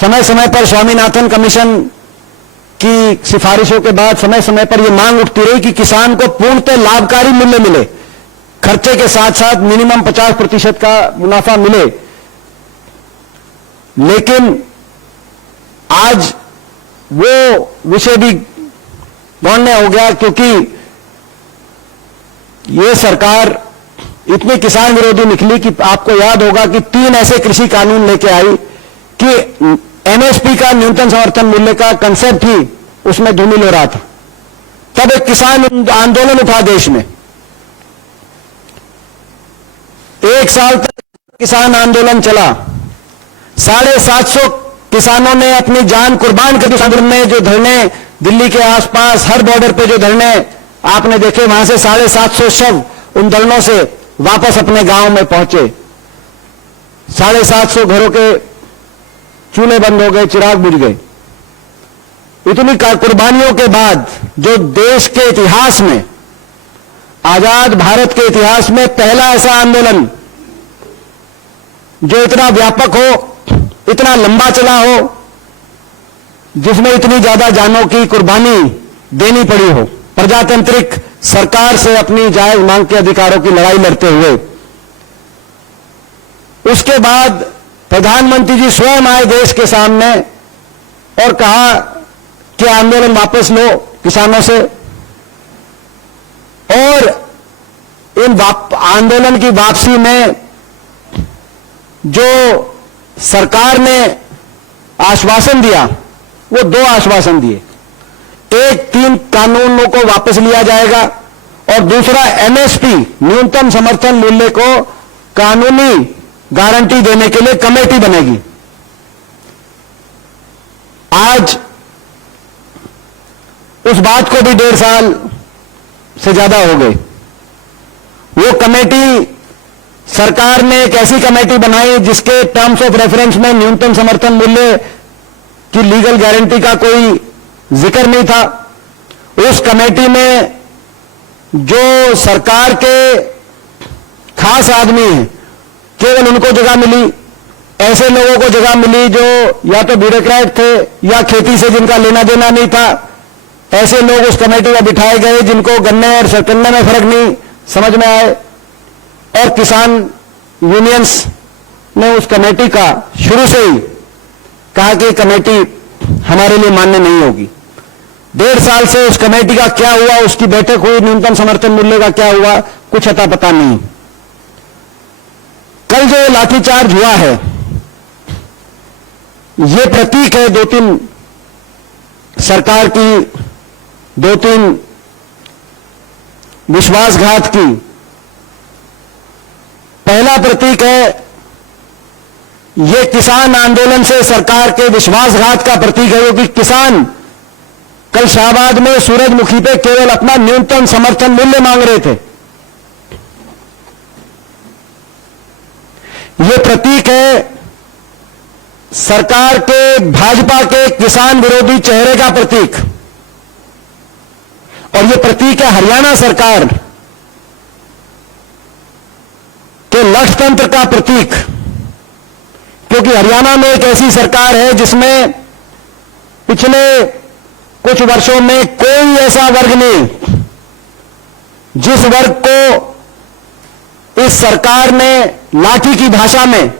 समय समय पर स्वामीनाथन कमीशन की सिफारिशों के बाद समय समय पर यह मांग उठती रही कि किसान को पूर्णतः लाभकारी मूल्य मिले, खर्चे के साथ साथ मिनिमम 50% का मुनाफा मिले। लेकिन आज वो विषय भी गौण्य हो गया, क्योंकि ये सरकार इतनी किसान विरोधी निकली कि आपको याद होगा कि 3 ऐसे कृषि कानून लेके आई कि एमएसपी का न्यूनतम समर्थन मूल्य का कंसेप्ट ही उसमें धूमिल हो रहा था। तब एक किसान आंदोलन उठा देश में। 1 साल तक किसान आंदोलन चला। 750 किसानों ने अपनी जान कुर्बान कर दी। सदन में जो धरने, दिल्ली के आसपास हर बॉर्डर पे जो धरने आपने देखे, वहां से 750 शव उन धरनों से वापस अपने गांव में पहुंचे। 750 घरों के चूल्हे बंद हो गए, चिराग बुझ गए। इतनी कुर्बानियों के बाद जो देश के इतिहास में, आजाद भारत के इतिहास में पहला ऐसा आंदोलन जो इतना व्यापक हो, इतना लंबा चला हो, जिसमें इतनी ज्यादा जानों की कुर्बानी देनी पड़ी हो, प्रजातांत्रिक सरकार से अपनी जायज मांग के अधिकारों की लड़ाई लड़ते हुए। उसके बाद प्रधानमंत्री जी स्वयं आए देश के सामने और कहा कि आंदोलन वापस लो किसानों से, और इन आंदोलन की वापसी में जो सरकार ने आश्वासन दिया, वो 2 आश्वासन दिए। एक, 3 कानूनों को वापस लिया जाएगा, और दूसरा एमएसपी न्यूनतम समर्थन मूल्य को कानूनी गारंटी देने के लिए कमेटी बनेगी। आज उस बात को भी 1.5 साल से ज्यादा हो गए। वो कमेटी, सरकार ने एक ऐसी कमेटी बनाई जिसके टर्म्स ऑफ रेफरेंस में न्यूनतम समर्थन मूल्य की लीगल गारंटी का कोई जिक्र नहीं था। उस कमेटी में जो सरकार के खास आदमी हैं, केवल उनको जगह मिली। ऐसे लोगों को जगह मिली जो या तो ब्यूरोक्रेट थे या खेती से जिनका लेना देना नहीं था। ऐसे लोग उस कमेटी में बिठाए गए जिनको गन्ने और सरकंडे में फर्क नहीं समझ में आए, और किसान यूनियंस ने उस कमेटी का शुरू से ही कहा कि कमेटी हमारे लिए मान्य नहीं होगी। 1.5 साल से उस कमेटी का क्या हुआ, उसकी बैठक हुई, न्यूनतम समर्थन मूल्य का क्या हुआ, कुछ अता पता नहीं। कल जो लाठीचार्ज हुआ है, ये प्रतीक है 2-3 सरकार की 2-3 विश्वासघात की। पहला प्रतीक है, ये किसान आंदोलन से सरकार के विश्वासघात का प्रतीक है, क्योंकि किसान कल शाहबाद में सूरजमुखी पे केवल अपना न्यूनतम समर्थन मूल्य मांग रहे थे। ये प्रतीक है सरकार के, भाजपा के किसान विरोधी चेहरे का प्रतीक, और ये प्रतीक है हरियाणा सरकार के लठतंत्र का प्रतीक, क्योंकि हरियाणा में एक ऐसी सरकार है जिसमें पिछले कुछ वर्षों में कोई ऐसा वर्ग नहीं जिस वर्ग को इस सरकार ने लाठी की भाषा में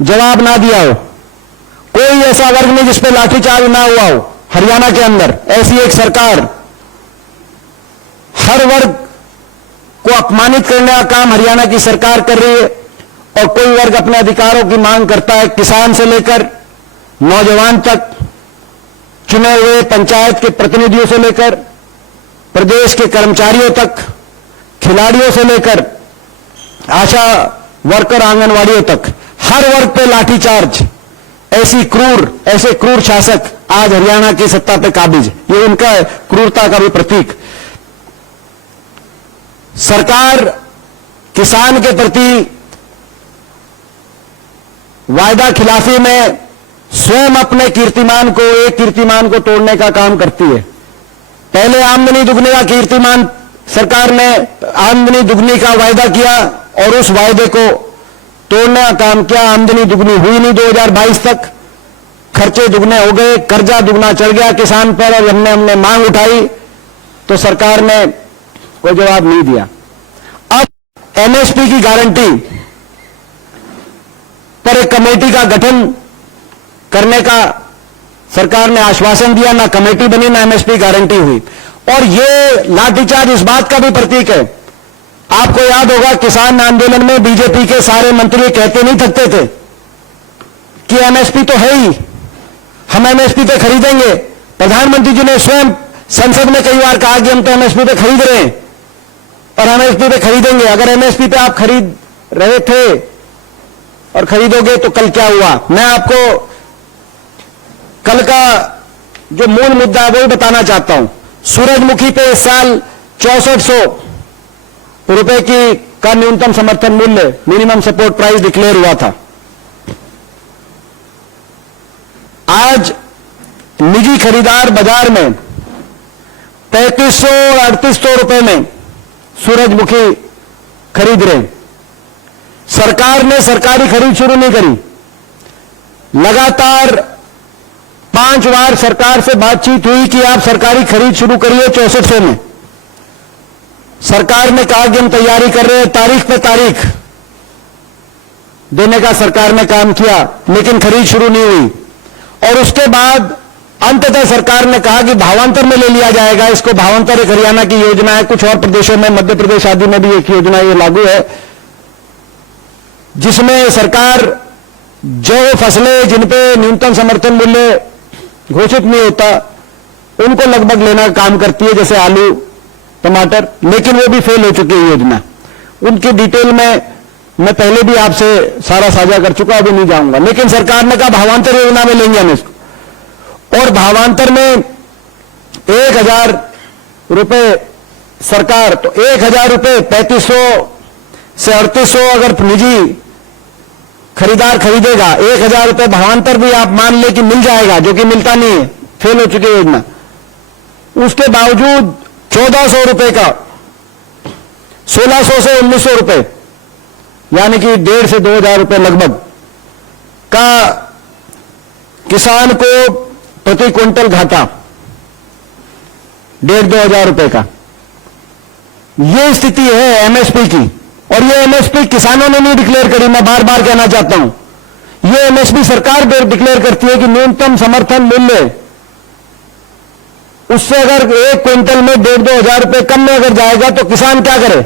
जवाब ना दिया हो। कोई ऐसा वर्ग नहीं जिस पे लाठीचार्ज ना हुआ हो। हरियाणा के अंदर ऐसी एक सरकार हर वर्ग को अपमानित करने का काम हरियाणा की सरकार कर रही है, और कोई वर्ग अपने अधिकारों की मांग करता है, किसान से लेकर नौजवान तक, चुने हुए पंचायत के प्रतिनिधियों से लेकर प्रदेश के कर्मचारियों तक, खिलाड़ियों से लेकर आशा वर्कर, आंगनवाड़ियों तक, हर वर्ग पे लाठीचार्ज। ऐसे क्रूर शासक आज हरियाणा की सत्ता पे काबिज। ये उनका क्रूरता का भी प्रतीक। सरकार किसान के प्रति वायदा खिलाफी में स्वयं अपने कीर्तिमान को, एक कीर्तिमान को तोड़ने का काम करती है। पहले आमदनी दुगने का कीर्तिमान, सरकार ने आमदनी दुगनी का वायदा किया और उस वायदे को तोड़ने का काम किया। आमदनी दुगनी हुई नहीं 2022 तक, खर्चे दुगने हो गए, कर्जा दुगना चढ़ गया किसान पर, और हमने मांग उठाई तो सरकार ने कोई जवाब नहीं दिया। अब एमएसपी की गारंटी पर एक कमेटी का गठन करने का सरकार ने आश्वासन दिया, ना कमेटी बनी ना एमएसपी गारंटी हुई। और यह लाठीचार्ज इस बात का भी प्रतीक है, आपको याद होगा किसान आंदोलन में बीजेपी के सारे मंत्री कहते नहीं थकते थे कि एमएसपी तो है ही, हम एमएसपी पे खरीदेंगे। प्रधानमंत्री जी ने स्वयं संसद में कई बार कहा कि हम तो एमएसपी पे खरीद रहे हैं और एमएसपी पे खरीदेंगे। अगर एमएसपी पे आप खरीद रहे थे और खरीदोगे तो कल क्या हुआ, मैं आपको कल का जो मूल मुद्दा है वो बताना चाहता हूं। सूरजमुखी पे इस साल 6400 रुपए की का न्यूनतम समर्थन मूल्य, मिनिमम सपोर्ट प्राइस डिक्लेयर हुआ था। आज निजी खरीदार बाजार में 3500 और 3800 रुपए में सूरजमुखी खरीद रहे। सरकार ने सरकारी खरीद शुरू नहीं करी। लगातार 5 बार सरकार से बातचीत हुई कि आप सरकारी खरीद शुरू करिए 6400 में। सरकार ने कहा कि हम तैयारी कर रहे हैं, तारीख पे तारीख देने का सरकार ने काम किया, लेकिन खरीद शुरू नहीं हुई। और उसके बाद अंततः सरकार ने कहा कि भावांतर में ले लिया जाएगा इसको। भावांतर एक हरियाणा की योजना है, कुछ और प्रदेशों में, मध्य प्रदेश आदि में भी एक योजना ये लागू है, जिसमें सरकार जो फसलें जिन पे न्यूनतम समर्थन मूल्य घोषित नहीं होता उनको लगभग लेना का काम करती है, जैसे आलू, टमाटर, लेकिन वो भी फेल हो चुकी है योजना। उनकी डिटेल में मैं पहले भी आपसे सारा साझा कर चुका, अभी नहीं जाऊंगा। लेकिन सरकार ने कहा भावांतर योजना में लेंगे हम इसको, और भावांतर में 1000 रुपए सरकार, तो 1000 रुपए 3500 से 3800 अगर निजी खरीदार खरीदेगा, 1000 रुपए भावांतर भी आप मान ले कि मिल जाएगा, जो कि मिलता नहीं है, फेल हो चुकी योजना। उसके बावजूद 1400 रुपए का 1600 से 1900 रुपए, यानी कि 1,500 से 2,000 रुपए लगभग का किसान को प्रति क्विंटल घाटा, 1,500-2,000 रुपए का। यह स्थिति है एमएसपी की, और यह एमएसपी किसानों ने नहीं डिक्लेयर करी। मैं बार बार कहना चाहता हूं, यह एमएसपी सरकार डिक्लेयर करती है कि न्यूनतम समर्थन मूल्य, उससे अगर 1 क्विंटल में 1,500-2,000 रुपए कम में अगर जाएगा तो किसान क्या करे।